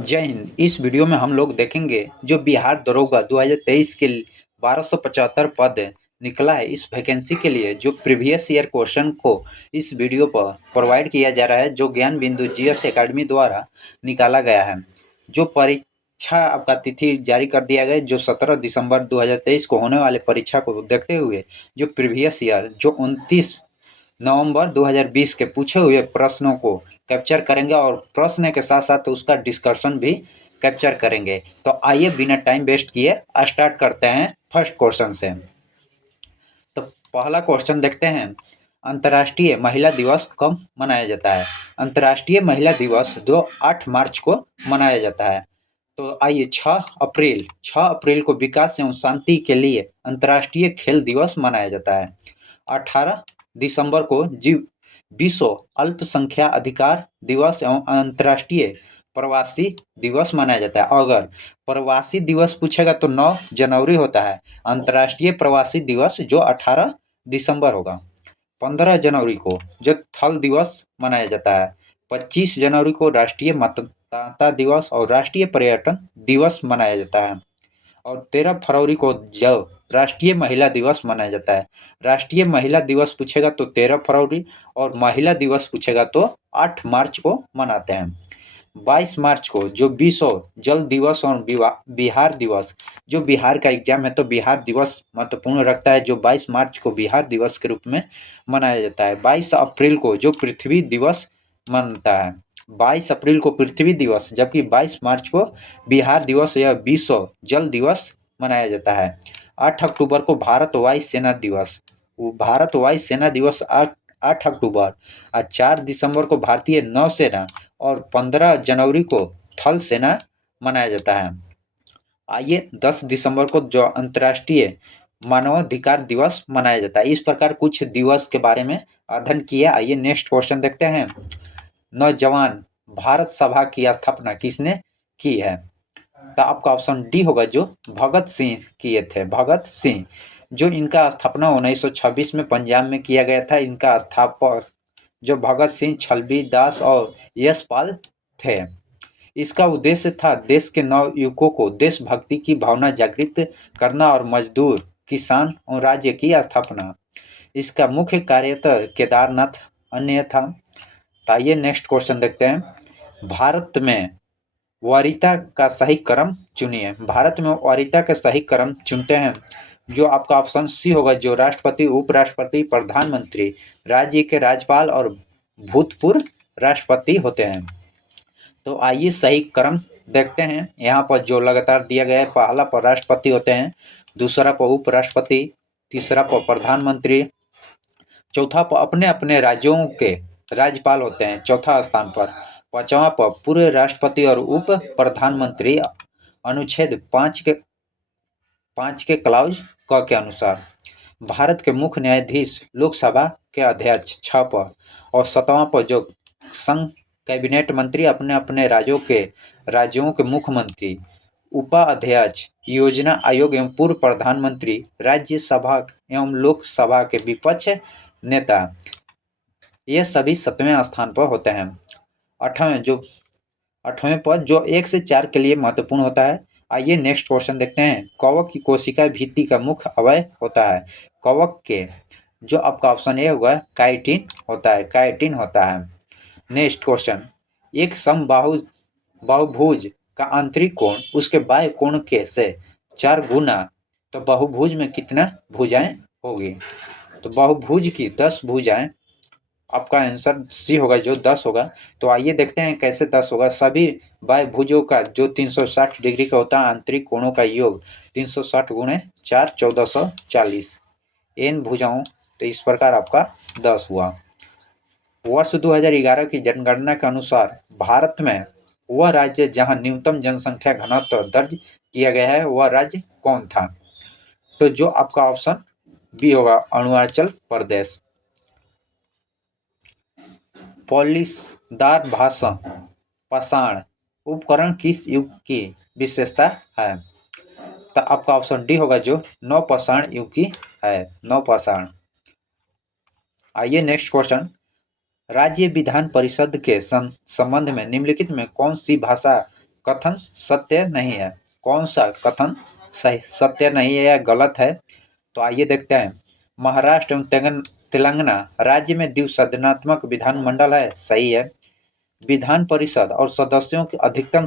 जय हिंद। इस वीडियो में हम लोग देखेंगे जो बिहार दरोगा 2023 के 1275 पद निकला है। इस वैकेंसी के लिए जो प्रीवियस ईयर क्वेश्चन को इस वीडियो पर प्रोवाइड किया जा रहा है, जो ज्ञान बिंदु जीएस एकेडमी द्वारा निकाला गया है। जो परीक्षा आपका तिथि जारी कर दिया गया, जो 17 दिसंबर 2023 को होने वाले परीक्षा को देखते हुए जो प्रीवियस ईयर जो 29 नवंबर 2020 के पूछे हुए प्रश्नों को कैप्चर करेंगे और प्रश्न के साथ साथ उसका डिस्कशन भी कैप्चर करेंगे। तो आइए बिना टाइम वेस्ट किए स्टार्ट करते हैं फर्स्ट क्वेश्चन से। तो पहला क्वेश्चन देखते हैं, अंतर्राष्ट्रीय महिला दिवस कब मनाया जाता है। अंतर्राष्ट्रीय महिला दिवस जो 8 मार्च को मनाया जाता है। तो आइए 6 अप्रैल को विकास एवं शांति के लिए अंतर्राष्ट्रीय खेल दिवस मनाया जाता है। 18 दिसंबर को विश्व अल्पसंख्या अधिकार दिवस एवं अंतर्राष्ट्रीय प्रवासी दिवस मनाया जाता है। अगर प्रवासी दिवस पूछेगा तो 9 जनवरी होता है। अंतर्राष्ट्रीय प्रवासी दिवस जो 18 दिसंबर होगा। 15 जनवरी को जो थल दिवस मनाया जाता है। 25 जनवरी को राष्ट्रीय मतदाता दिवस और राष्ट्रीय पर्यटन दिवस मनाया जाता है। और 13 फरवरी को जब राष्ट्रीय महिला दिवस मनाया जाता है। राष्ट्रीय महिला दिवस पूछेगा तो 13 फरवरी और महिला दिवस पूछेगा तो 8 मार्च को मनाते हैं। 22 मार्च को जो विश्व जल दिवस और बिहार दिवस, जो बिहार का एग्जाम है तो बिहार दिवस महत्वपूर्ण रखता है, जो 22 मार्च को बिहार दिवस के रूप में मनाया जाता है। 22 अप्रैल को जो पृथ्वी दिवस मनता है। 22 अप्रैल को पृथ्वी दिवस, जबकि 22 मार्च को बिहार दिवस या विश्व जल दिवस मनाया जाता है। 8 अक्टूबर को भारत वायु सेना दिवस, भारत वायु सेना दिवस 8 अक्टूबर। और 4 दिसंबर को भारतीय नौसेना और 15 जनवरी को थल सेना मनाया जाता है। आइए 10 दिसंबर को जो अंतर्राष्ट्रीय मानवाधिकार दिवस मनाया जाता है। इस प्रकार कुछ दिवस के बारे में अध्ययन किया। आइए नेक्स्ट क्वेश्चन देखते हैं, नौजवान भारत सभा की स्थापना किसने की है। तो आपका ऑप्शन डी होगा, जो भगत सिंह किए थे। भगत सिंह, जो इनका स्थापना 1926 में पंजाब में किया गया था। इनका स्थापक जो भगत सिंह, छलबी दास और यशपाल थे। इसका उद्देश्य था देश के नवयुवकों को देशभक्ति की भावना जागृत करना और मजदूर, किसान और राज्य की स्थापना। इसका मुख्य कार्यतर केदारनाथ अन्य था। तो आइए नेक्स्ट क्वेश्चन देखते हैं, भारत में वरीयता का सही क्रम चुनिए। भारत में वरीयता का सही क्रम चुनते हैं, जो आपका ऑप्शन सी होगा, जो राष्ट्रपति, उपराष्ट्रपति, प्रधानमंत्री, राज्य के राज्यपाल और भूतपूर्व राष्ट्रपति होते हैं। तो आइए सही क्रम देखते हैं। यहाँ पर जो लगातार दिया गया है, पहला पर राष्ट्रपति होते हैं, दूसरा पर उपराष्ट्रपति, तीसरा पर प्रधानमंत्री, चौथा पर अपने अपने राज्यों के राज्यपाल होते हैं चौथा स्थान पर, पांचवा पर पूर्व राष्ट्रपति और उप प्रधानमंत्री अनुच्छेद 5 के क्लाउज क के अनुसार। भारत के मुख्य न्यायाधीश लोकसभा के अध्यक्ष 6 पर, और 7वां पर जो संघ कैबिनेट मंत्री अपने अपने राज्यों के मुख्यमंत्री, उपाध्यक्ष, योजना आयोग एवं पूर्व प्रधानमंत्री, राज्यसभा एवं लोकसभा के विपक्ष नेता, ये सभी 7वें स्थान पर होते हैं। 8वें पद जो 1 से 4 के लिए महत्वपूर्ण होता है। आइए नेक्स्ट क्वेश्चन देखते हैं, कवक की कोशिका भित्ति का मुख्य अवयव होता है। कवक के जो आपका ऑप्शन ए होगा, काइटिन होता है। नेक्स्ट क्वेश्चन, एक बहुभुज का आंतरिक कोण उसके बाह्य कोण के से 4 गुना, तो बहुभुज में कितना भुजाएं होगी। तो बहुभुज की 10 भुजाएं, आपका आंसर सी होगा, जो 10 होगा। तो आइए देखते हैं कैसे 10 होगा। सभी बाह्य भुजों का जो 360 डिग्री का होता है आंतरिक कोणों का योग 360 गुणे 4 1440 एन भुजाओं। तो इस प्रकार आपका 10 हुआ। वर्ष 2011 की जनगणना के अनुसार भारत में वह राज्य जहां न्यूनतम जनसंख्या घनत्व दर्ज किया गया है, वह राज्य कौन था। तो जो आपका ऑप्शन बी होगा, अरुणाचल प्रदेश। पॉलिशदार पाषाण उपकरण किस युग की विशेषता है। तो आपका ऑप्शन डी होगा, जो नवपाषाण युग की है, नवपाषाण। आइए नेक्स्ट क्वेश्चन, राज्य विधान परिषद के संबंध में निम्नलिखित में कौन सी भाषा कथन सत्य नहीं है? कौन सा कथन सही सत्य नहीं है या गलत है? तो आइए देखते हैं। महाराष्ट्र एवं तेलंगाना राज्य में द्विसदनात्मक विधानमंडल है, सही है। विधान परिषद और सदस्यों की अधिकतम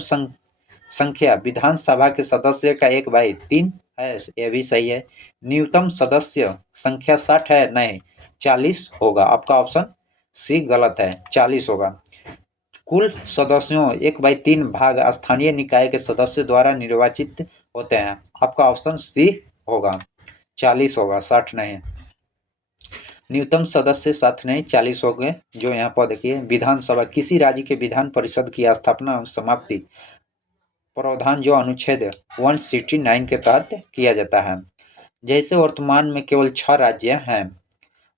संख्या विधानसभा के सदस्य का 1/3 है, यह भी सही है। न्यूनतम सदस्य संख्या 60 है, नहीं 40 होगा। आपका ऑप्शन सी गलत है, 40 होगा। कुल सदस्यों 1/3 भाग स्थानीय निकाय के सदस्य द्वारा निर्वाचित होते हैं। आपका ऑप्शन सी होगा, 40 होगा, 60 नहीं। न्यूनतम सदस्य 7 नहीं 40 हो गए। जो यहाँ पर देखिए, विधानसभा किसी राज्य के विधान परिषद की स्थापना और समाप्ति प्रावधान जो अनुच्छेद 169 के तहत किया जाता है। जैसे वर्तमान में केवल 6 राज्य हैं।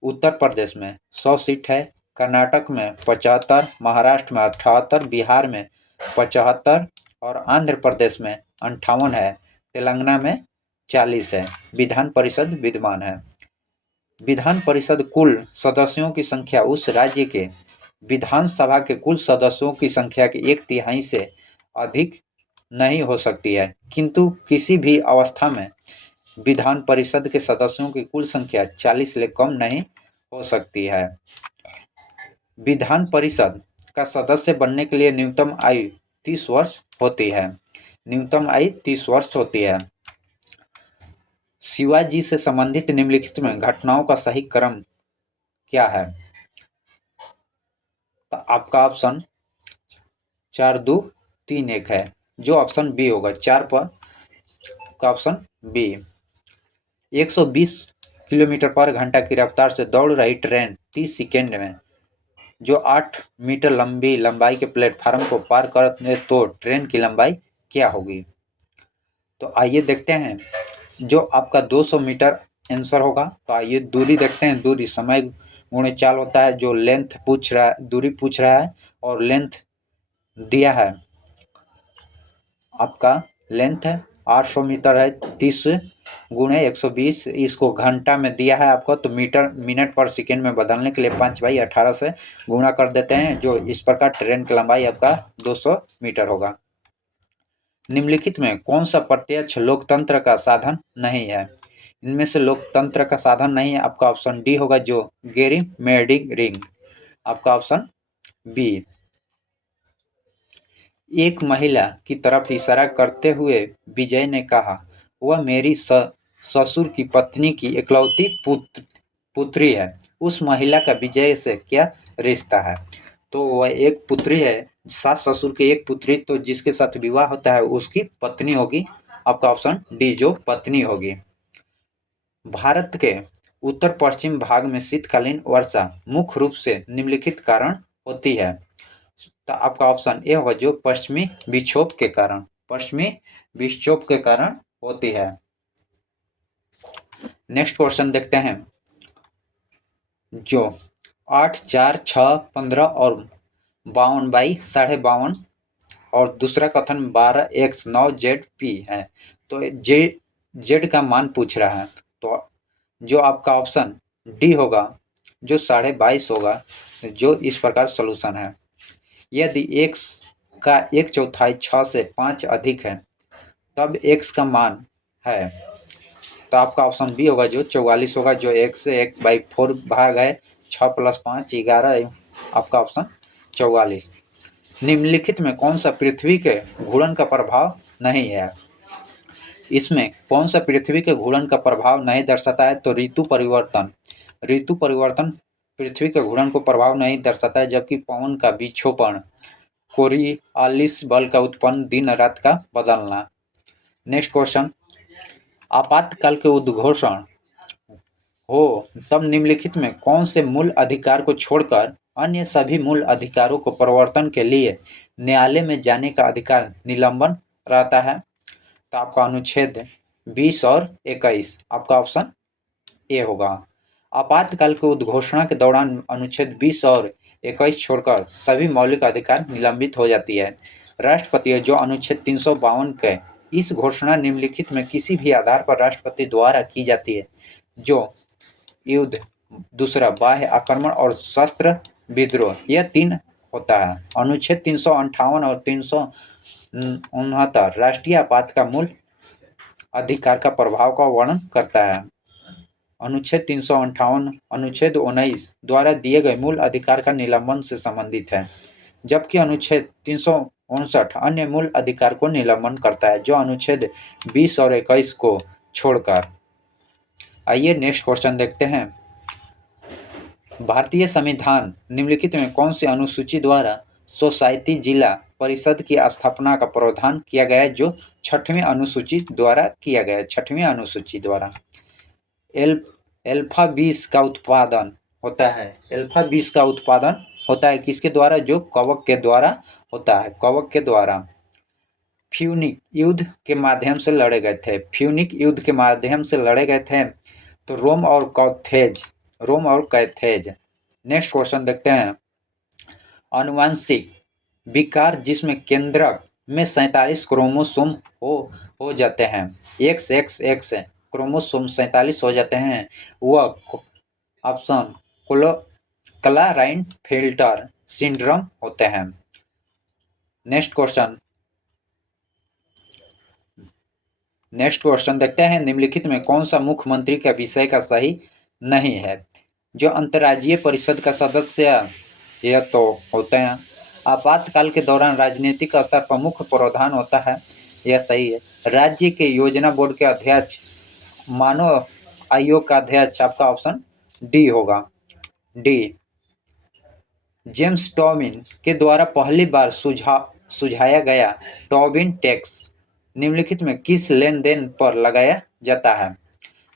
उत्तर प्रदेश में 100 सीट है, कर्नाटक में 75, महाराष्ट्र में 78, बिहार में 75 और आंध्र प्रदेश में 58 है, तेलंगाना में 40 है। विधान परिषद विद्यमान है। विधान परिषद कुल सदस्यों की संख्या उस राज्य के विधानसभा के कुल सदस्यों की संख्या के 1/3 से अधिक नहीं हो सकती है, किंतु किसी भी अवस्था में विधान परिषद के सदस्यों की कुल संख्या 40 से कम नहीं हो सकती है। विधान परिषद का सदस्य बनने के लिए न्यूनतम आयु 30 वर्ष होती है। न्यूनतम आयु 30 वर्ष होती है। शिवाजी से संबंधित निम्नलिखित में घटनाओं का सही क्रम क्या है? तो आपका ऑप्शन 4 2 3 1 है, जो ऑप्शन बी होगा। 4 पर का ऑप्शन बी। 120 किलोमीटर पर घंटा की रफ्तार से दौड़ रही ट्रेन 30 सेकेंड में जो 8 मीटर लंबाई के प्लेटफार्म को पार करने तो ट्रेन की लंबाई क्या होगी? तो आइए देखते हैं। जो आपका 200 मीटर आंसर होगा। तो आइए दूरी देखते हैं। दूरी समय गुणे चाल होता है। जो लेंथ पूछ रहा है, दूरी पूछ रहा है और लेंथ दिया है। आपका लेंथ है 800 मीटर है, 30 गुणे 120, इसको घंटा में दिया है आपको, तो मीटर मिनट पर सेकेंड में बदलने के लिए 5/18 से गुणा कर देते हैं। जो इस प्रकार ट्रेन की लंबाई आपका 200 मीटर होगा। निम्नलिखित में कौन सा प्रत्यक्ष लोकतंत्र का साधन नहीं है? इनमें से लोकतंत्र का साधन नहीं है। आपका ऑप्शन डी होगा, जो गेरिमेंडिंग। आपका ऑप्शन बी। एक महिला की तरफ इशारा करते हुए विजय ने कहा, वह मेरी ससुर की पत्नी की इकलौती पुत्री है। उस महिला का विजय से क्या रिश्ता है? तो वह एक पुत्री है, सास ससुर की एक पुत्री, तो जिसके साथ विवाह होता है उसकी पत्नी होगी। आपका ऑप्शन डी, जो पत्नी होगी। भारत के उत्तर पश्चिम भाग में शीतकालीन वर्षा मुख्य रूप से निम्नलिखित कारण होती है। तो आपका ऑप्शन ए होगा, जो पश्चिमी विक्षोभ के कारण। पश्चिमी विक्षोभ के कारण होती है। नेक्स्ट क्वेश्चन देखते हैं। जो 8 4 6 15 और 52/52 और दूसरा कथन 12x 9zp है। तो जेड का मान पूछ रहा है। तो जो आपका ऑप्शन डी होगा, जो 22.5 होगा, जो इस प्रकार सोल्यूशन है। यदि x का 1/4 6 से 5 अधिक है तब x का मान है। तो आपका ऑप्शन बी होगा, जो 44 होगा, जो 1 से 1/4 भाग है। 6 + 5 11। आपका ऑप्शन 44। निम्नलिखित में कौन सा पृथ्वी के घूर्णन का प्रभाव नहीं है? इसमें कौन सा पृथ्वी के घूर्णन का प्रभाव नहीं दर्शाता है? तो ऋतु परिवर्तन। ऋतु परिवर्तन पृथ्वी के घूर्णन को प्रभाव नहीं दर्शाता है, जबकि पवन का विक्षोभण, कोरियोलिस बल का उत्पन्न, दिन रात का बदलना। Next question. आपातकाल के उद्घोषण हो तब निम्नलिखित में कौन से मूल अधिकार को छोड़कर अन्य सभी मूल अधिकारों को प्रवर्तन के लिए न्यायालय में जाने का अधिकार निलंबन रहता है? तो आपका अनुच्छेद 20 और 21। आपका ऑप्शन ए होगा। आपातकाल के उद्घोषणा के दौरान अनुच्छेद 20 और 21 छोड़कर सभी मौलिक अधिकार निलंबित हो जाती है। राष्ट्रपति जो अनुच्छेद 352 के इस घोषणा निम्नलिखित में किसी भी आधार पर राष्ट्रपति द्वारा की जाती है, जो युद्ध, दूसरा बाह्य आक्रमण और शस्त्र विद्रोह, यह 3 होता है। अनुच्छेद 358 और 69 राष्ट्रीय आपात का मूल अधिकार का प्रभाव का वर्णन करता है। अनुच्छेद 358 अनुच्छेद 19 द्वारा दिए गए मूल अधिकार का निलंबन से संबंधित है, जबकि अनुच्छेद 359 अन्य मूल अधिकार को निलंबन करता है, जो अनुच्छेद 20 और 21 को छोड़कर। आइए नेक्स्ट क्वेश्चन देखते हैं। भारतीय संविधान निम्नलिखित में कौन सी अनुसूची द्वारा सोसाइटी जिला परिषद की स्थापना का प्रावधान किया गया है, जो 6वीं अनुसूची द्वारा किया गया है। 6वीं अनुसूची द्वारा एल्फा 20 का उत्पादन होता है। एल्फा 20 का उत्पादन होता है किसके द्वारा? जो कवक के द्वारा होता है। कवक के द्वारा फ्यूनिक युद्ध के माध्यम से लड़े गए थे। फ्यूनिक युद्ध के माध्यम से लड़े गए थे तो रोम और कैथेज। नेक्स्ट क्वेश्चन देखते हैं। आनुवंशिक विकार जिसमें केंद्रक में 47 क्रोमोसोम हो जाते हैं, XXX क्रोमोसोम 47 हो जाते हैं, वह ऑप्शन क्लाराइन फिल्टर सिंड्रोम होते हैं। नेक्स्ट क्वेश्चन देखते हैं। निम्नलिखित में कौन सा मुख्यमंत्री का विषय का सही नहीं है? जो अंतर्राज्यीय परिषद का सदस्य यह तो होते हैं। आपातकाल के दौरान राजनीतिक स्तर पर मुख्य प्रावधान होता है, यह सही है। राज्य के योजना बोर्ड के अध्यक्ष, मानव आयोग का अध्यक्ष, आपका ऑप्शन डी होगा, डी। जेम्स टोबिन के द्वारा पहली बार सुझाया गया टोबिन टैक्स निम्नलिखित में किस लेन देन पर लगाया जाता है?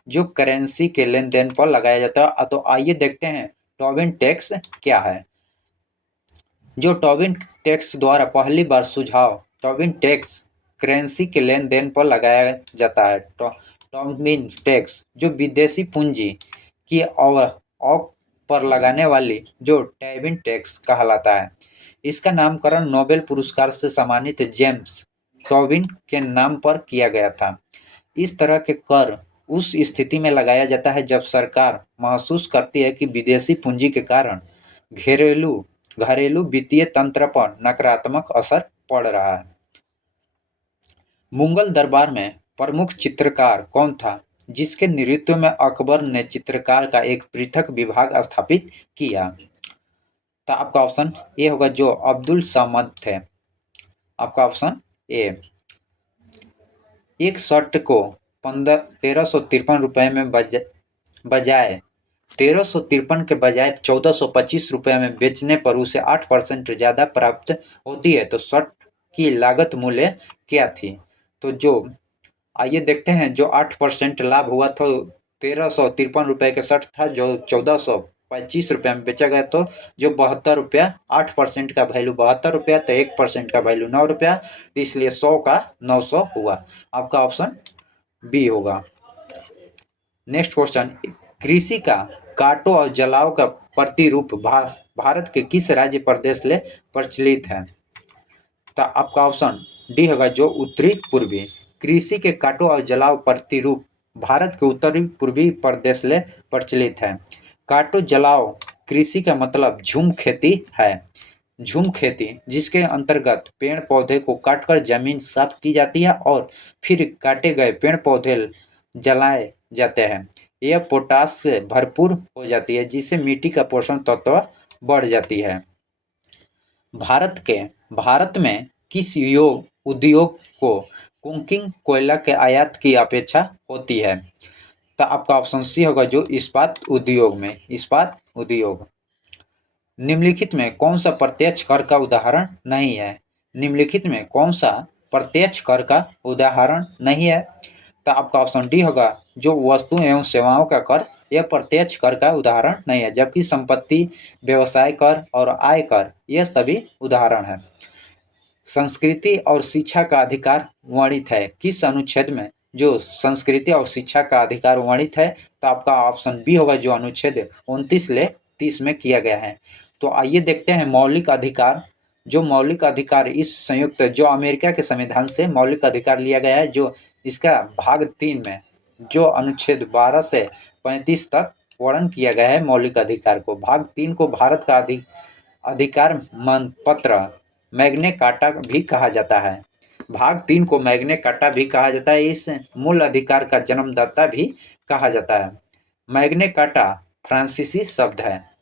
जो करेंसी के लेन देन पर लगाया जाता है। तो आइए देखते हैं टोबिन टैक्स क्या है। जो टोबिन टैक्स द्वारा पहली बार टोबिन टैक्स करेंसी के लेन देन पर लगाया जाता है। टोबिन टैक्स जो विदेशी पूंजी की औक पर लगाने वाली जो टोबिन टैक्स कहलाता है। इसका नामकरण नोबेल पुरस्कार से सम्मानित जेम्स टोबिन के नाम पर किया गया था। इस तरह के कर उस स्थिति में लगाया जाता है जब सरकार महसूस करती है कि विदेशी पूंजी के कारण घरेलू वित्तीय तंत्र पर नकारात्मक असर पड़ रहा है। मुगल दरबार में प्रमुख चित्रकार कौन था, जिसके नेतृत्व में अकबर ने चित्रकार का एक पृथक विभाग स्थापित किया? तो आपका ऑप्शन ए होगा, जो अब्दुल समद थे। आपका ऑप्शन ए। एक शर्ट को 1353 रुपये में बजाय 1353 के बजाय 1425 रुपये में बेचने पर उसे 8% ज़्यादा प्राप्त होती है, तो शर्ट की लागत मूल्य क्या थी? तो जो आइए देखते हैं, जो 8% लाभ हुआ था 1353 रुपये का शर्ट था, जो 1425 रुपये में बेचा गया, तो जो 72 रुपया, 8% का वैल्यू 72 रुपया, तो 1% का वैल्यू 9 रुपया, तो इसलिए 100 का 900 हुआ। आपका ऑप्शन बी होगा। Next question. कृषि का काटो और जलाओ का प्रतिरूप भारत के किस राज्य प्रदेश में प्रचलित है? तो आपका ऑप्शन डी होगा, जो उत्तरी पूर्वी। कृषि के काटो और जलाओ प्रतिरूप भारत के उत्तरी पूर्वी प्रदेश में प्रचलित है। काटो जलाओ कृषि का मतलब झूम खेती है। झूम खेती जिसके अंतर्गत पेड़ पौधे को काटकर जमीन साफ की जाती है और फिर काटे गए पेड़ पौधे जलाए जाते हैं। यह पोटास से भरपूर हो जाती है, जिससे मिट्टी का पोषण तत्व बढ़ जाती है। भारत में किस उद्योग को कुकिंग कोयला के आयात की अपेक्षा होती है? तो आपका ऑप्शन सी होगा, जो इस्पात उद्योग में। इस्पात उद्योग। निम्नलिखित में कौन सा प्रत्यक्ष कर का उदाहरण नहीं है? निम्नलिखित में कौन सा प्रत्यक्ष कर का उदाहरण नहीं है? तो आपका ऑप्शन डी होगा, जो वस्तु एवं सेवाओं का कर, यह प्रत्यक्ष कर का उदाहरण नहीं है, जबकि संपत्ति, व्यवसाय कर और आय कर यह सभी उदाहरण है। संस्कृति और शिक्षा का अधिकार वर्णित है किस अनुच्छेद में? जो संस्कृति और शिक्षा का अधिकार वर्णित है, तो आपका ऑप्शन बी होगा, जो अनुच्छेद 29 ले 30 में किया गया है। तो आइए देखते हैं मौलिक अधिकार। जो मौलिक अधिकार इस संयुक्त जो अमेरिका के संविधान से मौलिक अधिकार लिया गया है, जो इसका भाग 3 में जो अनुच्छेद 12 से 35 तक वर्णन किया गया है मौलिक अधिकार को। भाग 3 को भारत का अधिकार पत्र मैग्ना कार्टा भी कहा जाता है। भाग 3 को मैग्ना कार्टा भी कहा जाता है। इस मूल अधिकार का जन्मदाता भी कहा जाता है। मैग्ना कार्टा फ्रांसीसी शब्द है।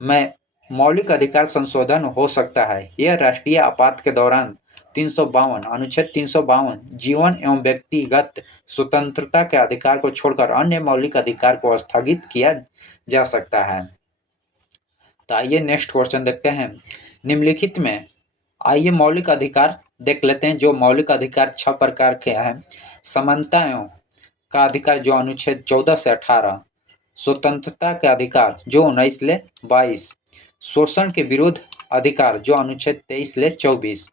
मैं मौलिक अधिकार संशोधन हो सकता है। यह राष्ट्रीय आपात के दौरान अनुच्छेद 352 जीवन एवं व्यक्तिगत स्वतंत्रता के अधिकार को छोड़कर अन्य मौलिक अधिकार को स्थगित किया जा सकता है। तो आइए नेक्स्ट क्वेश्चन देखते हैं। निम्नलिखित में आइए मौलिक अधिकार देख लेते हैं। जो मौलिक अधिकार 6 प्रकार के हैं। समानता एवं का अधिकार जो अनुच्छेद 14 से 18, स्वतंत्रता के अधिकार जो 19 ले 22, शोषण के विरुद्ध अधिकार जो अनुच्छेद 23 ले 24,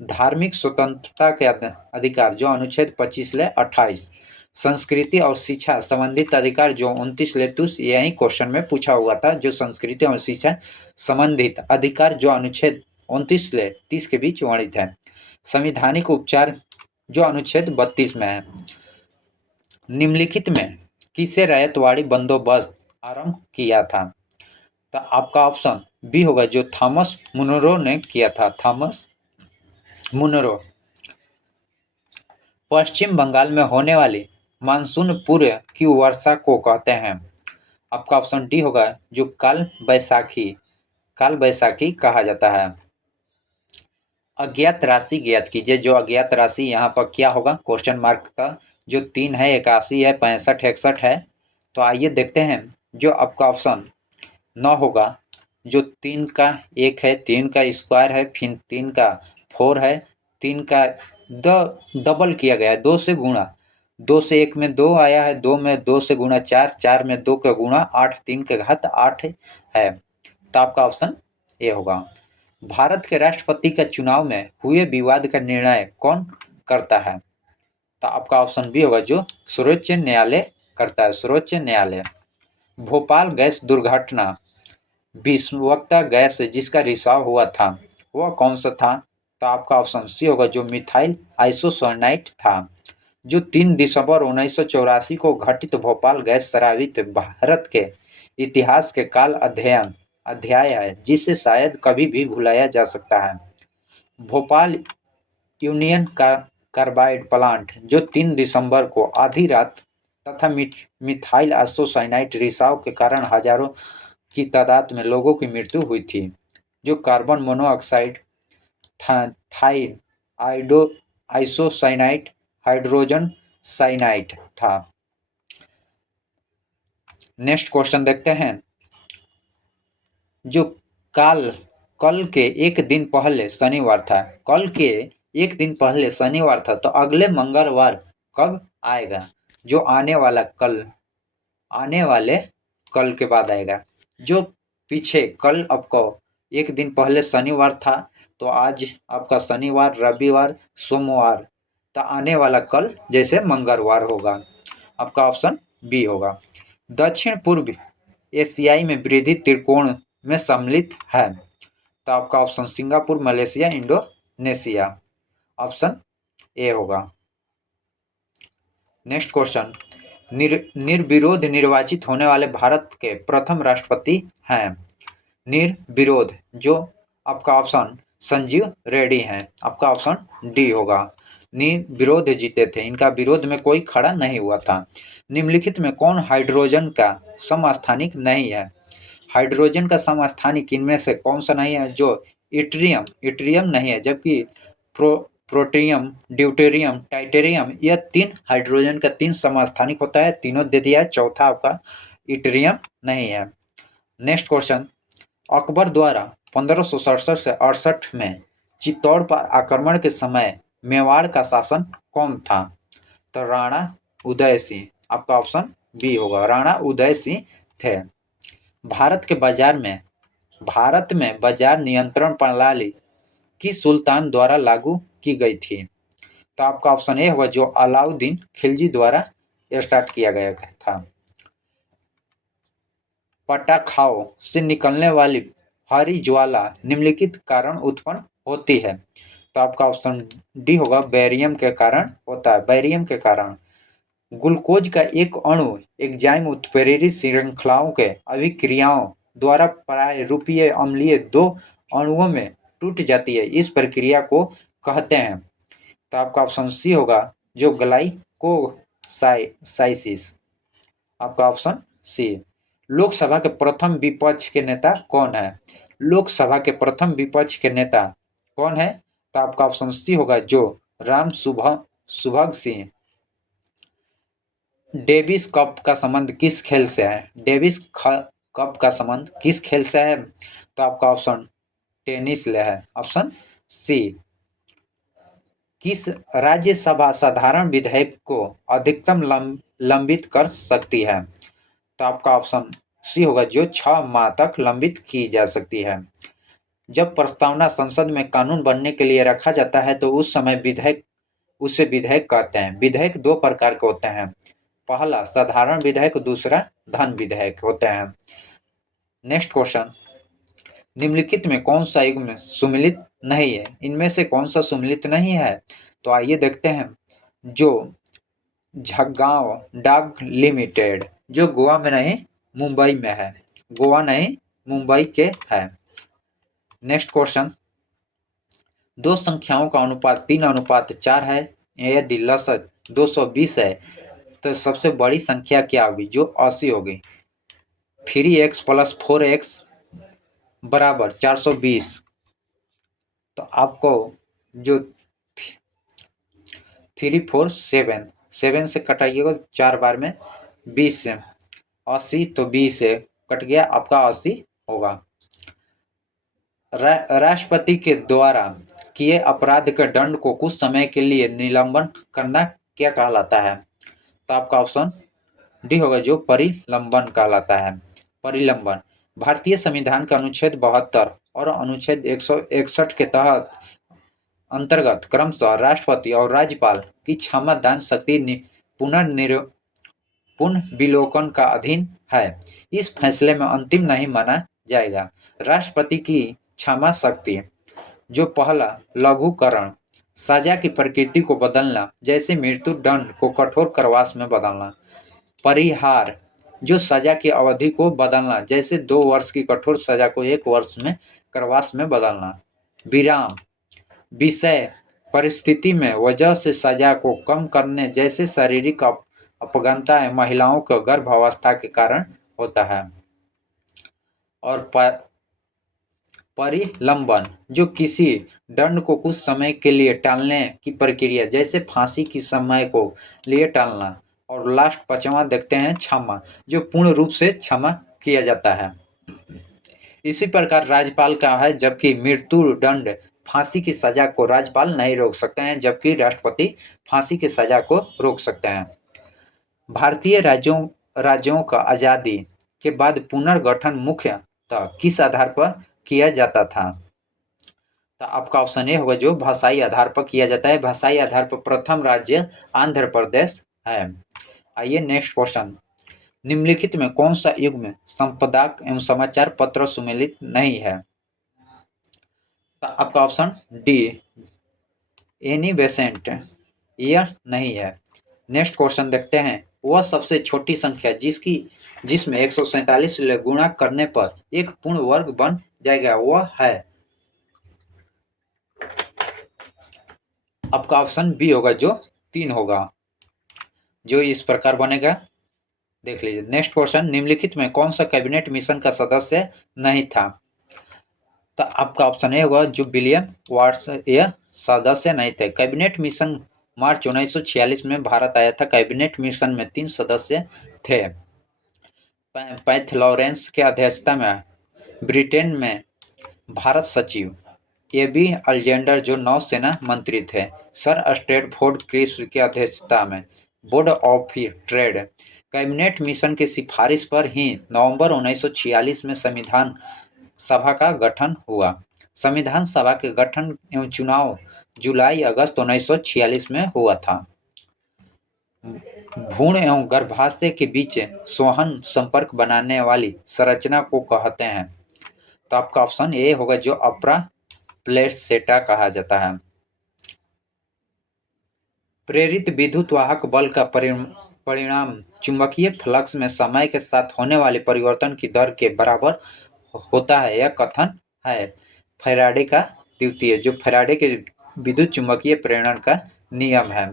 धार्मिक स्वतंत्रता के अधिकार जो अनुच्छेद 25 ले 28, संस्कृति और शिक्षा संबंधित अधिकार जो 29 ले 30, यही क्वेश्चन में पूछा हुआ था। जो संस्कृति और शिक्षा संबंधित अधिकार जो अनुच्छेद 29 ले 30 के बीच वर्णित है। संविधानिक उपचार जो अनुच्छेद 32 में है। निम्नलिखित में किसे रैयतवाड़ी बंदोबस्त आरंभ किया था? तो आपका ऑप्शन बी होगा जो थॉमस मुनरो ने किया था। Thomas Munro. पश्चिम बंगाल में होने वाली मानसून पूर्व की वर्षा को कहते हैं। आपका ऑप्शन डी होगा जो काल बैसाखी कहा जाता है। अज्ञात राशि ज्ञात कीजिए। जो अज्ञात राशि यहाँ पर क्या होगा? क्वेश्चन मार्क का जो 3 है, 81 है, 65, 61 है। तो आइए देखते हैं। जो आपका ऑप्शन 9 होगा जो 3 का 1 है, 3 का स्क्वायर है, फिर 3 का 4 है, 3 का डबल किया गया है, 2 से गुणा, 2 से 1 में 2 आया है, 2 में 2 से गुणा 4, 4 में 2 का गुणा 8, 3 के घात 8 है। तो आपका ऑप्शन ए होगा। भारत के राष्ट्रपति के चुनाव में हुए विवाद का निर्णय कौन करता है? तो आपका ऑप्शन बी होगा जो सर्वोच्च न्यायालय करता है। सर्वोच्च न्यायालय। भोपाल गैस दुर्घटना विषवक्ता गैस जिसका रिसाव हुआ था वह कौन सा था? तो आपका ऑप्शन सी होगा जो मिथाइल आइसोसाइनाइड था। जो 3 दिसंबर 1984 को घटित भोपाल गैस शराबित भारत के इतिहास के काल अध्याय है जिसे शायद कभी भी भुलाया जा सकता है। भोपाल यूनियन कार्बाइड प्लांट जो 3 दिसंबर को आधी रात तथा मिथाइल आइसोसाइनाइड रिसाव के कारण हजारों की तादाद में लोगों की मृत्यु हुई थी। जो carbon monoxide, थाइन isocyanide, hydrogen cyanide था। नेक्स्ट क्वेश्चन देखते हैं। जो कल के एक दिन पहले शनिवार था, कल के एक दिन पहले शनिवार था, तो अगले मंगलवार कब आएगा? जो आने वाले कल के बाद आएगा। जो पीछे कल आपको एक दिन पहले शनिवार था, तो आज आपका शनिवार, रविवार, सोमवार, तो आने वाला कल जैसे मंगलवार होगा। आपका ऑप्शन बी होगा। दक्षिण पूर्व एशियाई में वृद्धि त्रिकोण में सम्मिलित है। तो आपका option Singapore, Malaysia, Indonesia. Option A होगा। Next question. निर्विरोध निर्वाचित होने वाले भारत के प्रथम राष्ट्रपति हैं। निर्विरोध जो आपका ऑप्शन संजीव रेड्डी हैं। आपका ऑप्शन डी होगा। निर्विरोध जीते थे, इनका विरोध में कोई खड़ा नहीं हुआ था। निम्नलिखित में कौन हाइड्रोजन का समस्थानिक नहीं है? हाइड्रोजन का समस्थानिक इनमें से कौन सा नहीं है? जो इट्रियम नहीं है, जबकि प्रोटियम, ड्यूटेरियम, टाइटेरियम, यह 3 हाइड्रोजन का 3 समस्थानिक होता है। तीनों दे दिया है, चौथा आपका इट्रियम नहीं है। Next question. अकबर द्वारा 1567 से 68 में चित्तौड़ पर आक्रमण के समय मेवाड़ का शासन कौन था? तो राणा उदय सिंह। आपका ऑप्शन बी होगा, राणा उदय सिंह थे। भारत में बाजार नियंत्रण प्रणाली किस सुल्तान द्वारा लागू की गई थी? तो आपका ऑप्शन ए होगा जो अलाउद्दीन खिलजी द्वारा स्टार्ट किया गया था। पटाखाओ से निकलने वाली हरी ज्वाला निम्नलिखित कारण उत्पन्न होती है। तो आपका ऑप्शन डी होगा बेरियम के कारण होता है। बेरियम के कारण। ग्लूकोज का एक अणु एंजाइम उत्प्रेरित श्रृंखलाओं के अभिक्रियाओं द्वारा प्रायरूपीय अम्लीय 2 अणुओं में टूट जाती है। इस प्रक्रिया को कहते हैं। तो आपका ऑप्शन सी होगा जो ग्लाइकोसाइसिस। आपका ऑप्शन सी। लोकसभा के प्रथम विपक्ष के नेता कौन है? लोकसभा के प्रथम विपक्ष के नेता कौन है? तो आपका ऑप्शन सी होगा जो राम सुभग सिंह। डेविस कप का संबंध किस खेल से है? कप का संबंध किस खेल से है? तो आपका ऑप्शन टेनिस ले है, ऑप्शन सी। किस राज्यसभा साधारण विधेयक को अधिकतम लंबित कर सकती है? तो आपका ऑप्शन सी होगा जो 6 माह तक लंबित की जा सकती है। जब प्रस्तावना संसद में कानून बनने के लिए रखा जाता है तो उस समय उसे विधेयक कहते हैं। विधेयक 2 प्रकार के होते हैं, पहला साधारण विधेयक, दूसरा धन विधेयक होते हैं। नेक्स्ट क्वेश्चन, निम्नलिखित में कौन सा युग्म सुमेलित नहीं है? इनमें से कौन सा सुमेलित नहीं है? तो आइए देखते हैं। जो झगांव डाक लिमिटेड, जो गोवा में नहीं मुंबई में है, गोवा नहीं मुंबई के है। नेक्स्ट क्वेश्चन, दो संख्याओं का अनुपात 3:4 है, यदि लसक 220 है तो सबसे बड़ी संख्या क्या होगी? जो 80 होगी। 3x + 4x = 420। तो आपको जो 3 4 7 से कटाइएगा 4 बार में 20 से 80, तो 20 से कट गया, आपका 80 होगा। राष्ट्रपति के द्वारा किए अपराध के दंड को कुछ समय के लिए निलंबन करना क्या कहलाता है? तो आपका ऑप्शन डी होगा जो परिलंबन कहलाता है। परिलंबन भारतीय संविधान का अनुच्छेद 72 और अनुच्छेद 161 के तहत अंतर्गत क्रमशः राष्ट्रपति और राज्यपाल की क्षमा दान शक्ति पुनर्विलोकन का अधीन है। इस फैसले में अंतिम नहीं माना जाएगा। राष्ट्रपति की क्षमा शक्ति जो पहला लघुकरण, सजा की प्रकृति को बदलना, जैसे मृत्यु दंड को कठोर कारावास में बदलना। परिहार जो सजा की अवधि को बदलना, जैसे 2 वर्ष की कठोर सजा को 1 वर्ष में कारावास में बदलना। विराम विषय परिस्थिति में वजह से सजा को कम करने, जैसे शारीरिक अपंगता महिलाओं को गर्भावस्था के कारण होता है। और परिलंबन जो किसी दंड को कुछ समय के लिए टालने की प्रक्रिया, जैसे फांसी की समय को लिए टालना। और लास्ट 5वां देखते हैं क्षमा, जो पूर्ण रूप से क्षमा किया जाता है। इसी प्रकार राज्यपाल का है, जबकि मृत्यु दंड फांसी की सजा को राज्यपाल नहीं रोक सकते हैं, जबकि राष्ट्रपति फांसी की सजा को रोक सकते हैं। भारतीय राज्यों का आज़ादी के बाद पुनर्गठन मुख्यतः किस आधार पर किया जाता था? तो आपका ऑप्शन ए होगा जो भाषाई आधार पर किया जाता है। भाषाई आधार पर प्रथम राज्य आंध्र प्रदेश है। आइए नेक्स्ट क्वेश्चन, निम्नलिखित में कौन सा युग्म संपादक एवं समाचार पत्र सुमेलित नहीं है? तो आपका ऑप्शन डी एनी बेसेंट, यह नहीं है। नेक्स्ट क्वेश्चन देखते हैं, वह सबसे छोटी संख्या जिसमें 147 से गुणा करने पर एक पूर्ण वर्ग बन जाएगा, वह है? आपका ऑप्शन बी होगा जो 3 होगा, जो इस प्रकार बनेगा, देख लीजिए। नेक्स्ट क्वेश्चन, निम्नलिखित में कौन सा कैबिनेट मिशन का सदस्य नहीं था? तो आपका ऑप्शन ए होगा जो विलियम वाट्स, यह सदस्य नहीं थे। कैबिनेट मिशन मार्च 1946 में भारत आया था। कैबिनेट मिशन में 3 सदस्य थे। पैथ लॉरेंस की अध्यक्षता में। ब्रिटेन में भारत सचिव एबी अलेक्जेंडर जो नौसेना मंत्री थे। सर स्ट्रेटफोर्ड क्रिस्प की अध्यक्षता में board of trade. Cabinet mission की सिफारिश पर ही नवंबर 1946 में संविधान सभा का गठन हुआ। संविधान सभा के गठन एवं चुनाव जुलाई अगस्त 1946 में हुआ था। भ्रूण एवं गर्भाशय के बीच संवहन संपर्क बनाने वाली संरचना को कहते हैं? तो आपका ऑप्शन ए होगा जो अप्रा प्लेसेंटा कहा जाता है। प्रेरित विद्युत वाहक बल का परिणाम चुंबकीय फ्लक्स में समय के साथ होने वाले परिवर्तन की दर के बराबर होता है, यह कथन है फैराडे का द्वितीय, जो फैराडे के विद्युत चुंबकीय प्रेरण का नियम है।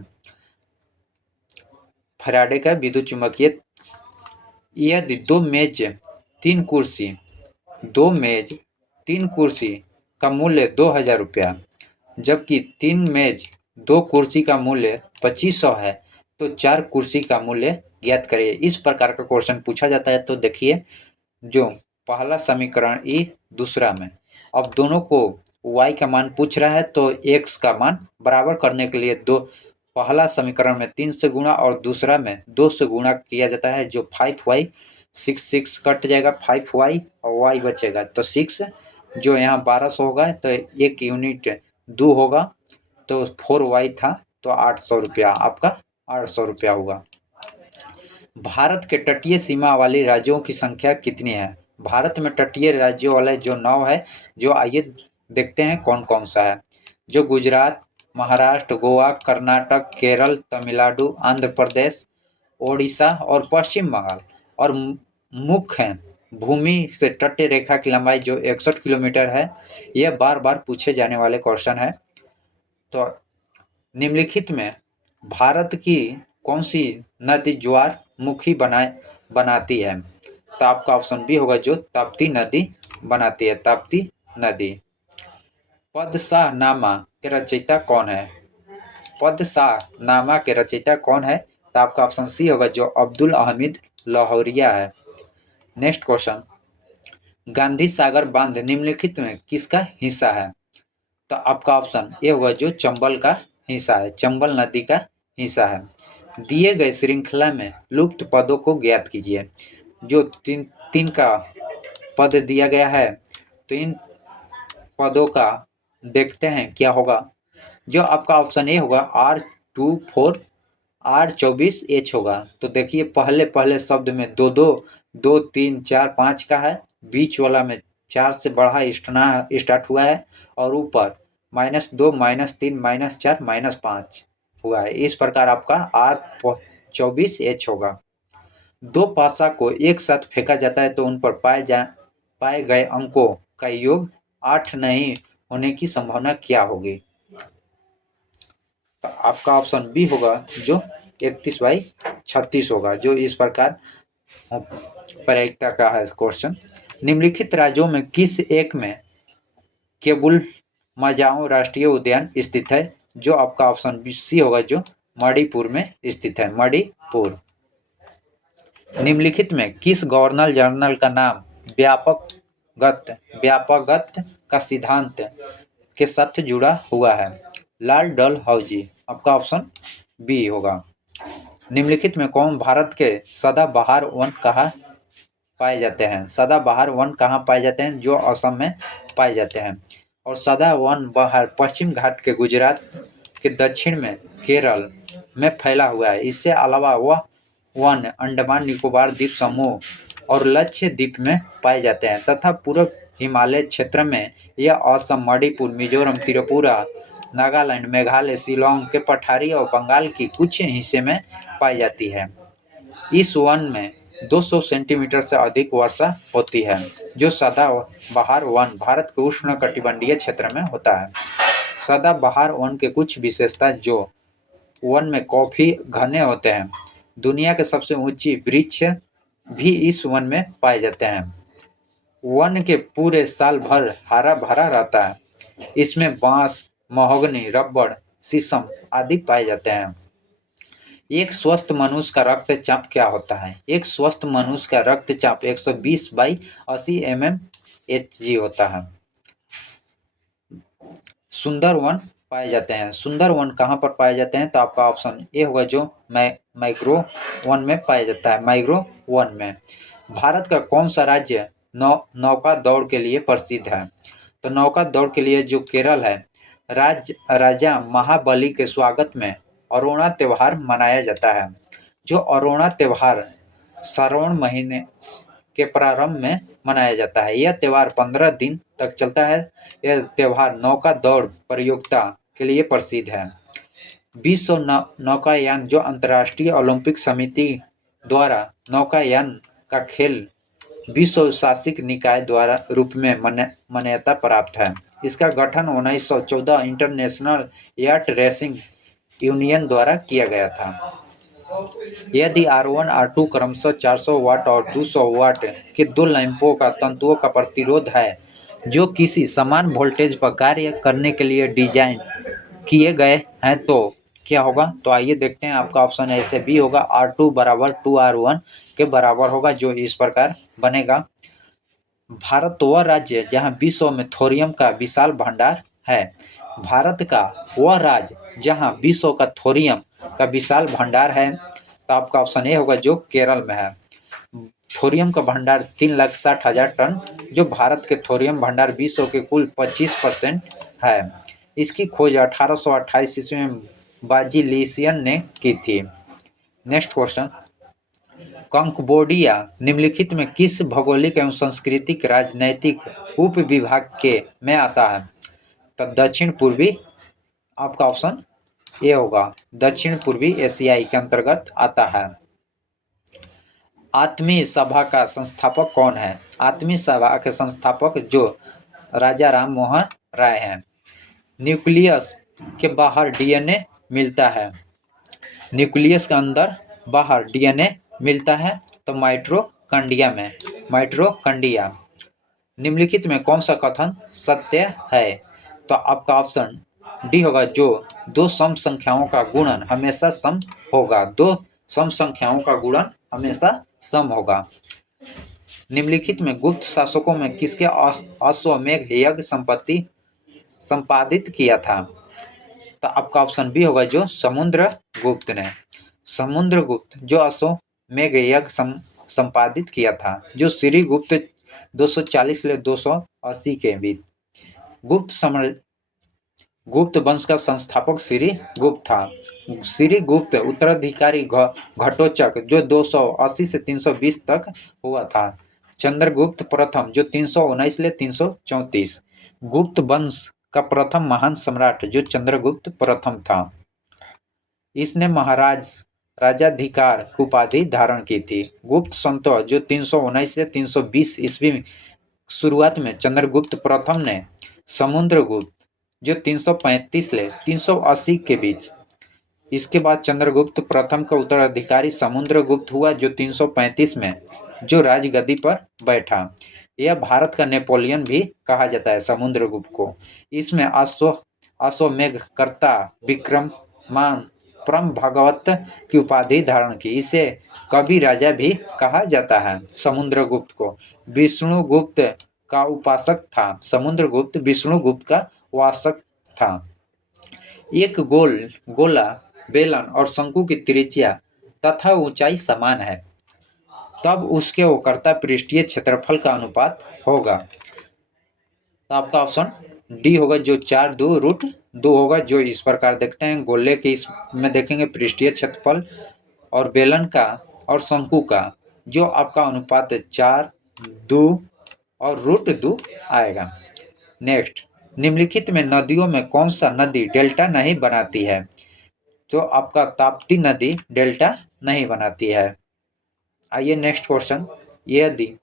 फैराडे का विद्युत चुंबकीय, यदि दो मेज तीन कुर्सी का मूल्य 2000 रुपया, जबकि 3 मेज 2 कुर्सी का मूल्य 2500 है, तो 4 कुर्सी का मूल्य ज्ञात करिए। इस प्रकार का क्वेश्चन पूछा जाता है। तो देखिए, जो पहला समीकरण ई, दूसरा में, अब दोनों को y का मान पूछ रहा है, तो x का मान बराबर करने के लिए दो, पहला समीकरण में 3 से गुणा और दूसरा में 2 से गुणा किया जाता है। जो 5y, 6 कट जाएगा, 5y और y बचेगा तो 6, जो यहाँ 1200 होगा तो 1 यूनिट 2 होगा, तो 4y था, तो 800 रुपया, आपका 800 रुपया होगा। भारत के तटीय सीमा वाली राज्यों की संख्या कितनी है? भारत में तटीय राज्यों वाले जो 9 है, जो आइए देखते हैं कौन कौन सा है। जो गुजरात, महाराष्ट्र, गोवा, कर्नाटक, केरल, तमिलनाडु, आंध्र प्रदेश, ओडिशा और पश्चिम बंगाल। और मुख्य है भूमि से तटीय रेखा की लंबाई जो 61 किलोमीटर है। यह बार बार पूछे जाने वाले क्वेश्चन है। तो निम्नलिखित में भारत की कौन सी नदी ज्वार मुखी बनाती है? तो आपका ऑप्शन बी होगा, जो ताप्ती नदी बनाती है, ताप्ती नदी। पदशाह नामा के रचयिता कौन है? पदशाह नामा के रचयिता कौन है? तो आपका ऑप्शन सी होगा, जो अब्दुल अहमद लाहौरिया है। नेक्स्ट क्वेश्चन, गांधी सागर बांध निम्नलिखित में किसका हिस्सा है? तो आपका ऑप्शन ए होगा, जो चंबल का हिस्सा है, चंबल नदी का हिस्सा है। दिए गए श्रृंखला में लुप्त पदों को ज्ञात कीजिए। जो तीन तीन का पद दिया गया है, तो इन पदों का देखते हैं क्या होगा। जो आपका ऑप्शन ए होगा, R24 R24H होगा। तो देखिए, पहले पहले शब्द में दो दो, 2 3 4 5 का है, बीच वाला में 4 से बढ़ा स्टार्ट हुआ है, और ऊपर -2 -3 -4 -5 हुआ है। इस प्रकार आपका R24H होगा। दो पासा को एक साथ फेंका जाता है, तो उन पर पाए गए अंकों का योग 8 नहीं होने की संभावना क्या होगी? तो आपका ऑप्शन बी होगा, जो 31/36 होगा। जो इस प्रकार प्रायिकता का है क्वेश्चन। निम्नलिखित राज्यों में किस एक में केबुल माजाओ राष्ट्रीय उद्यान स्थित है? जो आपका ऑप्शन सी होगा, जो मणिपुर में स्थित है, मणिपुर। निम्नलिखित में किस गवर्नर जनरल का नाम व्यापकगत का सिद्धांत के साथ जुड़ा हुआ है? लाल डलहौजी। आपका ऑप्शन बी होगा। निम्नलिखित में कौन भारत के सदाबहार वन कहाँ पाए जाते हैं? सदाबहार वन कहाँ पाए जाते हैं? जो असम में पाए जाते हैं। और सदाबहार बहार पश्चिम घाट के गुजरात के दक्षिण में केरल में फैला हुआ है। इससे अलावा वह वन अंडमान निकोबार द्वीप समूह और लक्षद्वीप में पाए जाते हैं, तथा पूर्व हिमालय क्षेत्र में यह असम, मणिपुर, मिजोरम, त्रिपुरा, नागालैंड, मेघालय, शिलोंग के पठारी और बंगाल की कुछ हिस्से में पाई जाती है। इस वन में 200 सेंटीमीटर से अधिक वर्षा होती है। जो सदाबहार वन भारत के उष्णकटिबंधीय क्षेत्र में होता है। सदाबहार वन के कुछ विशेषता, जो वन में काफी घने होते हैं। दुनिया के सबसे ऊंची वृक्ष भी इस वन में पाए जाते हैं। वन के पूरे साल भर हरा भरा रहता है। इसमें बांस, महोगनी, रबड़, शीशम आदि पाए जाते हैं। एक स्वस्थ मनुष्य का रक्तचाप क्या होता है? एक स्वस्थ मनुष्य का रक्तचाप 120/80 mmHg होता है। सुंदरवन पाए जाते हैं। सुंदरवन कहाँ पर पाए जाते हैं? तो आपका ऑप्शन ए होगा, जो मैग्रो वन में पाया जाता है, मैग्रो वन में। भारत का कौन सा राज्य नौका दौड़ के लिए प्रसिद्ध है? तो नौका दौड़ के लिए जो केरल है, राजा महाबली के स्वागत में अरोड़ा त्योहार मनाया जाता है। जो अरोड़ा त्योहार श्रावण महीने के प्रारंभ में मनाया जाता है। यह त्योहार 15 दिन तक चलता है। यह त्योहार नौका दौड़ प्रतियोगिता के लिए प्रसिद्ध है। विश्व नौकायान, जो अंतर्राष्ट्रीय ओलंपिक समिति द्वारा नौकायान का खेल विश्व शासित निकाय द्वारा रूप में मान्यता प्राप्त है। इसका गठन 1914 इंटरनेशनल याट रेसिंग यूनियन द्वारा किया गया था। यदि R1 R2 क्रमशः 400 वाट और 200 वाट के दो लैंपों का तंतुओं का प्रतिरोध है जो किसी समान वोल्टेज पर कार्य करने के लिए डिजाइन किए गए हैं तो क्या होगा? तो आइए देखते हैं। आपका ऑप्शन ऐसे बी होगा, R2 बराबर 2R1 के बराबर होगा, जो इस प्रकार बनेगा। भारत वह राज्य जहां विश्व में थोरियम का विशाल भंडार है। भारत का वह राज्य जहां विश्व का थोरियम का विशाल भंडार है, तो आपका ऑप्शन ए होगा, जो केरल में है। थोरियम का भंडार 3,60,000 टन, जो भारत के थोरियम भंडार विश्व के कुल 25% है। इसकी खोज 1828 ईस्वी में बाजिलियन ने की थी। नेक्स्ट क्वेश्चन, कंकबोडिया निम्नलिखित में किस भौगोलिक एवं सांस्कृतिक राजनैतिक उप विभाग के में आता है? तो दक्षिण पूर्वी, आपका ऑप्शन ए होगा, दक्षिण पूर्वी एशियाई के अंतर्गत आता है। आत्मीय सभा का संस्थापक कौन है? आत्मीय सभा के संस्थापक जो राजा राम मोहन राय हैं। न्यूक्लियस के बाहर डीएनए मिलता है। न्यूक्लियस के अंदर बाहर डीएनए मिलता है, तो माइटोकॉन्ड्रिया में, माइटोकॉन्ड्रिया। निम्नलिखित में कौन सा कथन सत्य है? तो आपका ऑप्शन डी होगा, जो दो सम संख्याओं का गुणन हमेशा सम होगा। दो सम संख्याओं का गुणन हमेशा सम होगा। निम्नलिखित में गुप्त शासकों में किसके अश्वमेध यज्ञ संपादित किया था? तो आपका ऑप्शन बी होगा, जो समुद्रगुप्त ने। समुद्रगुप्त जो अश्वमेध यज्ञ संपादित किया था, जो श्री गुप्त 240 से 280 के बीच। गुप्त वंश का संस्थापक श्री गुप्त था। श्री गुप्त उत्तराधिकारी घटोत्कच जो 280 से 320 तक हुआ था। चंद्रगुप्त प्रथम जो 319 से 334। गुप्त वंश का प्रथम महान सम्राट जो चंद्रगुप्त प्रथम था। इसने महाराज राजाधिकार की उपाधि धारण की थी। गुप्त संतों जो 319 से 320 ईस्वी में शुरुआत में चंद्रगुप्त प्रथम ने समुद्रगुप्त जो 335 से 380 के बीच। इसके बाद चंद्रगुप्त प्रथम का उत्तराधिकारी समुद्रगुप्त हुआ, जो 335 में जो राजगद्दी पर बैठा। यह भारत का नेपोलियन भी कहा जाता है समुद्रगुप्त को। इसमें अश्वमेधकर्ता विक्रमान परम भागवत की उपाधि धारण की। इसे कवि राजा भी कहा जाता है। समुद्रगुप्त को विष्णुगुप्त का उपासक था। समुद्रगुप्त विष्णुगुप्त का उपासक था। एक गोला बेलन और शंकु की त्रिज्या तथा ऊंचाई समान है, तब उसके वक्रता पृष्ठीय क्षेत्रफल का अनुपात होगा। तो आपका ऑप्शन डी होगा, जो 4√2 होगा, जो इस प्रकार देखते हैं। गोले के इसमें देखेंगे पृष्ठीय क्षेत्रफल, और बेलन का और शंकु का जो आपका अनुपात 4/2 और √2 आएगा। नेक्स्ट, निम्नलिखित में नदियों में कौन सा नदी डेल्टा नहीं बनाती है? तो आपका ताप्ती नदी डेल्टा नहीं बनाती है। आइए नेक्स्ट क्वेश्चन, यदि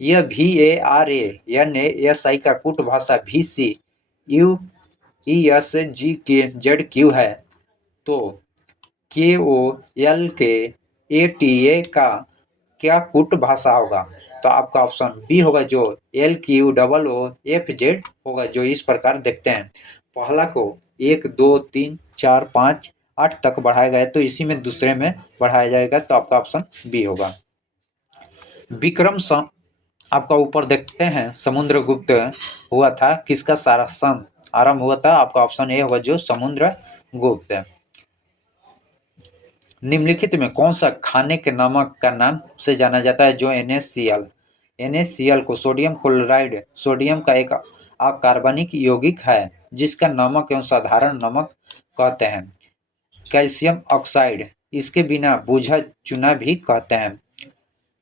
यह VARANASI का कूट भाषा VCUESGKZQ है, तो KOLKATA का क्या कूट भाषा होगा? तो आपका ऑप्शन बी होगा, जो LQOOFZ होगा, जो इस प्रकार देखते हैं। पहला को 1 2 3 4 5 8 तक बढ़ाया गया, तो इसी में दूसरे में बढ़ाया जाएगा, तो आपका ऑप्शन बी होगा। विक्रम आपका ऊपर देखते हैं समुद्रगुप्त हुआ था, किसका शासन आरंभ हुआ था? आपका ऑप्शन ए होगा, जो समुद्रगुप्त। निम्नलिखित में कौन सा खाने के नमक का नाम से जाना जाता है, जो NaCl को सोडियम क्लोराइड सोडियम का एक अकार्बनिक यौगिक है, जिसका नमक एवं साधारण नमक कहते हैं। कैल्शियम ऑक्साइड, इसके बिना बूझा चूना भी कहते हैं,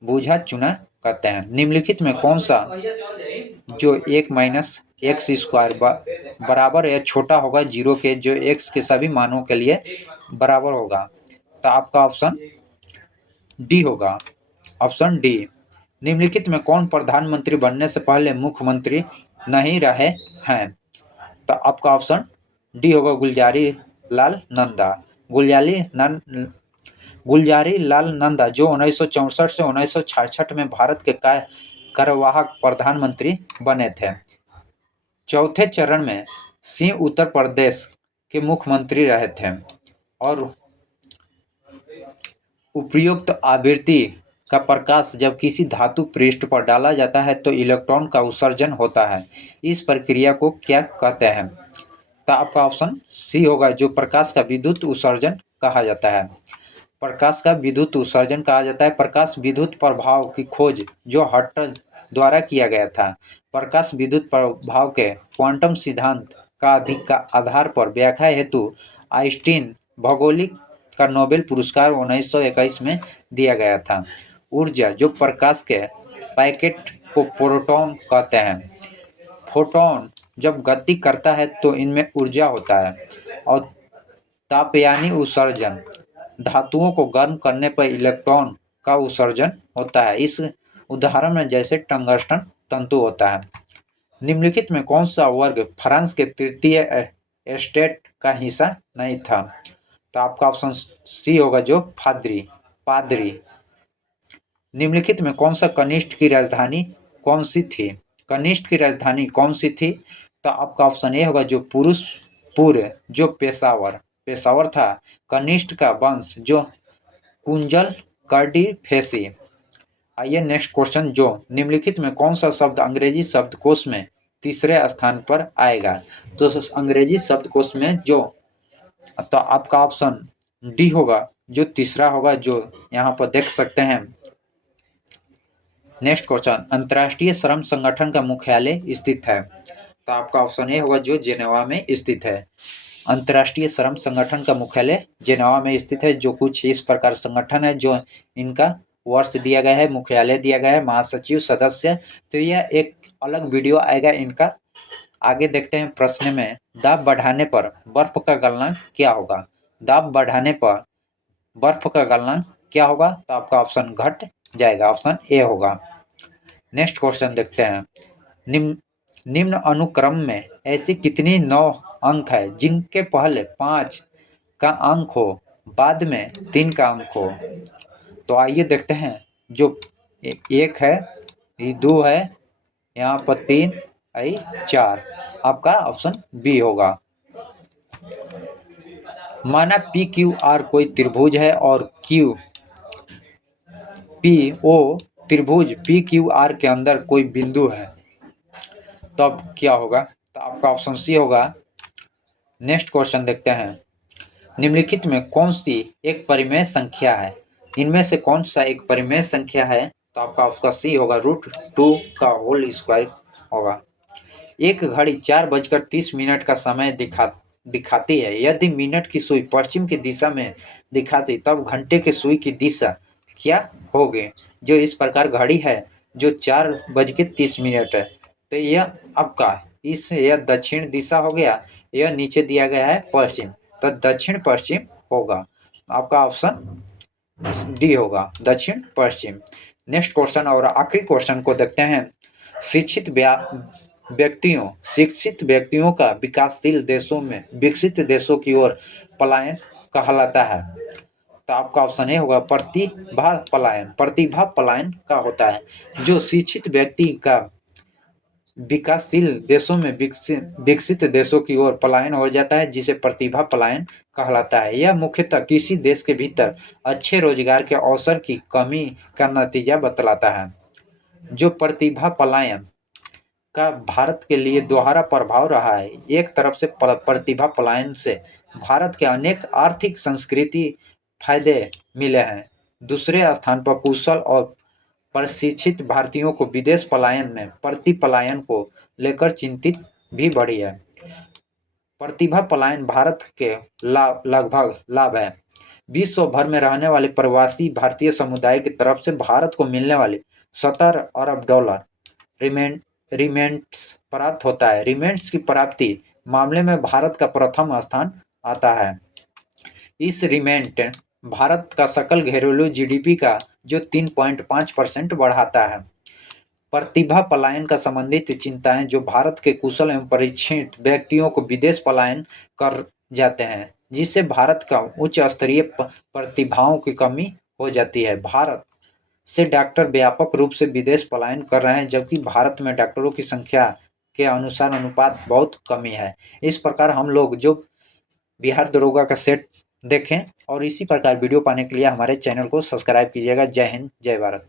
बूझा चूना कहते हैं। निम्नलिखित में कौन सा जो 1 - x² बराबर या छोटा होगा 0 के, जो x के सभी मानों के लिए बराबर होगा? तो आपका ऑप्शन डी होगा, ऑप्शन डी। निम्नलिखित में कौन प्रधानमंत्री बनने से पहले मुख्यमंत्री नहीं रहे हैं? तो आपका ऑप्शन डी होगा, गुलजारी लाल नंदा। गुलजारी लाल नंदा जो 1964 से 1966 में भारत के कार्यवाहक प्रधानमंत्री बने थे। चौथे चरण में सिंह उत्तर प्रदेश के मुख्यमंत्री रहे थे और उपयुक्त आवृत्ति का प्रकाश जब किसी धातु पृष्ठ पर डाला जाता है तो इलेक्ट्रॉन का उत्सर्जन होता है। इस प्रक्रिया को क्या कहते हैं? तो आपका ऑप्शन सी होगा, जो प्रकाश का विद्युत उत्सर्जन कहा जाता है। प्रकाश का विद्युत उत्सर्जन कहा जाता है। प्रकाश विद्युत प्रभाव की खोज जो हटल द्वारा किया गया था। प्रकाश विद्युत प्रभाव के क्वांटम सिद्धांत का आधार पर व्याख्या हेतु आइंस्टीन भौगोलिक का नोबेल पुरस्कार 1921 में दिया गया था। ऊर्जा जो प्रकाश के पैकेट को प्रोटॉन कहते हैं। फोटोन जब गति करता है तो इनमें ऊर्जा होता है। और ताप यानी उत्सर्जन, धातुओं को गर्म करने पर इलेक्ट्रॉन का उत्सर्जन होता है। इस उदाहरण में जैसे टंगस्टन तंतु होता है। निम्नलिखित में कौन सा वर्ग फ्रांस के तृतीय एस्टेट का हिस्सा नहीं था? तो आपका ऑप्शन सी होगा, जो पादरी। निम्नलिखित में कौन सा कनिष्ठ की राजधानी कौन सी थी? कनिष्ठ की राजधानी कौन सी थी? तो आपका ऑप्शन ए होगा, जो पुरुषपुर जो पेशावर था। कनिष्ठ का वंश जो कुंजल कर्डिफेसी। आइए नेक्स्ट क्वेश्चन, जो निम्नलिखित में कौन सा शब्द अंग्रेजी शब्दकोश में तीसरे स्थान पर आएगा? तो अंग्रेजी शब्दकोश में तो आपका ऑप्शन डी होगा, जो तीसरा होगा, जो यहाँ पर देख सकते हैं। नेक्स्ट क्वेश्चन, अंतर्राष्ट्रीय श्रम संगठन का मुख्यालय स्थित है? तो आपका ऑप्शन ए होगा, जो जेनेवा में स्थित है। अंतर्राष्ट्रीय श्रम संगठन का मुख्यालय जेनेवा में स्थित है। जो कुछ इस प्रकार संगठन है, जो इनका वर्ष दिया गया है, मुख्यालय दिया गया है, महासचिव, सदस्य। तो यह एक अलग वीडियो आएगा इनका। आगे देखते हैं प्रश्न में, दाब बढ़ाने पर बर्फ का गलनांक क्या होगा? दाब बढ़ाने पर बर्फ का गलनांक क्या होगा? तो आपका ऑप्शन घट जाएगा, ऑप्शन ए होगा। नेक्स्ट क्वेश्चन देखते हैं, निम्न अनुक्रम में ऐसी कितनी 9 अंक है जिनके पहले 5 का अंक हो, बाद में 3 का अंक हो? तो आइए देखते हैं, जो 1 है, ये 2 है, यहाँ पर 3, 4। आपका ऑप्शन बी होगा। माना पी क्यू आर कोई त्रिभुज है और क्यू पी ओ त्रिभुज पी क्यू आर के अंदर कोई बिंदु है, तब क्या होगा? तो आपका ऑप्शन सी होगा। नेक्स्ट क्वेश्चन देखते हैं, निम्नलिखित में कौन सी एक परिमेय संख्या है? इनमें से कौन सा एक परिमेय संख्या है? तो आपका उसका सी होगा, √2 का होल स्क्वायर होगा। एक घड़ी 4:30 का समय दिखाती है। यदि मिनट की सुई पश्चिम की दिशा में दिखाती, तब घंटे की सुई की दिशा क्या होगी? जो इस प्रकार घड़ी है, जो 4:30 है, तो यह आपका यह दक्षिण दिशा हो गया। यह नीचे दिया गया है पश्चिम, तो दक्षिण पश्चिम होगा। आपका ऑप्शन डी होगा, दक्षिण पश्चिम। नेक्स्ट क्वेश्चन और आखिरी क्वेश्चन को देखते हैं, शिक्षित व्यक्तियों का विकसित देशों की ओर पलायन कहलाता है। तो आपका ऑप्शन ए होगा, प्रतिभा पलायन का होता है। जो शिक्षित व्यक्ति का विकासशील देशों में विकसित देशों की ओर पलायन हो जाता है, जिसे प्रतिभा पलायन कहलाता है। यह मुख्यतः किसी देश के भीतर अच्छे रोजगार के अवसर की कमी का नतीजा बतलाता है। जो प्रतिभा पलायन का भारत के लिए दोहरा प्रभाव रहा है। एक तरफ से प्रतिभा पलायन से भारत के अनेक आर्थिक संस्कृति फायदे मिले हैं। दूसरे स्थान पर कुशल और प्रशिक्षित भारतीयों को विदेश पलायन में प्रतिपलायन को लेकर चिंतित भी बढ़ी है। प्रतिभा पलायन भारत के लगभग लाभ है। विश्व भर में रहने वाले प्रवासी भारतीय समुदाय की तरफ से भारत को मिलने वाले $17 अरब रिमेंट्स प्राप्त होता है। रिमेंट्स की प्राप्ति मामले में भारत का प्रथम स्थान आता है। इस रिमेंट भारत का सकल घरेलू जीडीपी का जो 3.5% बढ़ाता है। प्रतिभा पलायन का संबंधित चिंताएं जो भारत के कुशल एवं परिचित व्यक्तियों को विदेश पलायन कर जाते हैं, जिससे भारत का उच्च स्तरीय प्रतिभाओं की कमी हो जाती है। भारत से डॉक्टर व्यापक रूप से विदेश पलायन कर रहे हैं, जबकि भारत में डॉक्टरों की संख्या के अनुसार अनुपात बहुत कमी है। इस प्रकार हम लोग जो बिहार दरोगा का सेट देखें और इसी प्रकार वीडियो पाने के लिए हमारे चैनल को सब्सक्राइब कीजिएगा। जय हिंद, जय भारत।